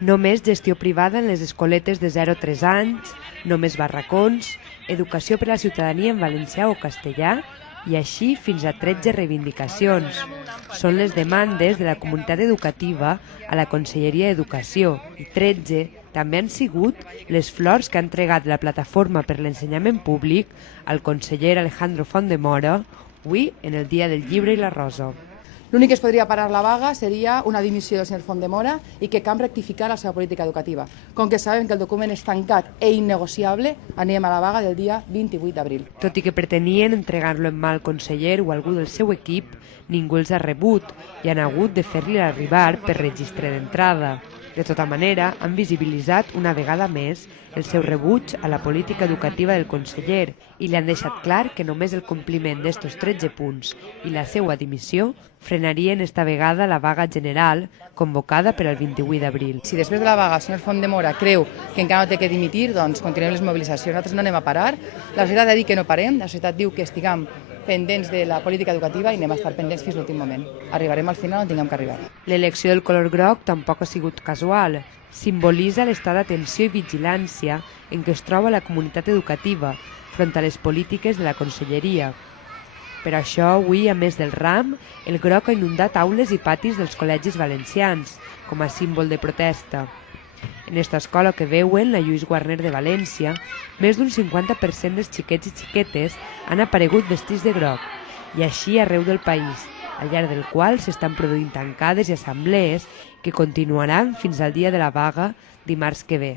Només gestió privada en les escoletes de 0 a 3 anys, només barracons, educació per a la ciutadania en valencià o castellà i així fins a 13 reivindicacions. Són les demandes de la comunitat educativa a la Conselleria d'Educació i 13 també han sigut les flors que ha entregat la Plataforma per l'Ensenyament Públic al conseller Alejandro Font-de-Mora avui en el Dia del Llibre i la Rosa. L'únic que es podria parar la vaga seria una dimissió del senyor Font-de-Mora i que cal rectificar la seva política educativa. Com que sabem que el document és tancat e innegociable, anem a la vaga del dia 28 d'abril. Tot i que pretenien entregar-lo en mà al conseller o algú del seu equip, ningú els ha rebut i han hagut de fer-li arribar per registre d'entrada. De tota manera, han visibilitzat una vegada més el seu rebuig a la política educativa del conseller i li han deixat clar que només el compliment d'estos 13 punts i la seva dimissió frenarien esta vegada la vaga general convocada per al 28 d'abril. Si després de la vaga el senyor Font-de-Mora creu que encara no té que dimitir, doncs continuem les mobilitzacions. Nosaltres no anem a parar. La societat ha dit que no parem, la societat diu que estiguem pendents de la política educativa i anem a estar pendents fins l'últim moment. Arribarem al final on tinguem que arribar. L'elecció del color groc tampoc ha sigut casual. Simbolitza l'estat d'atenció i vigilància en què es troba la comunitat educativa front a les polítiques de la conselleria. Per això, avui, a més del ram, el groc ha inundat aules i patis dels col·legis valencians, com a símbol de protesta. En esta escola que veuen, la Lluís Guarner de València, més d'un 50% dels xiquets i xiquetes han aparegut vestits de groc, i així arreu del país, al llarg del qual s'estan produint tancades i assemblees que continuaran fins al dia de la vaga dimarts que ve.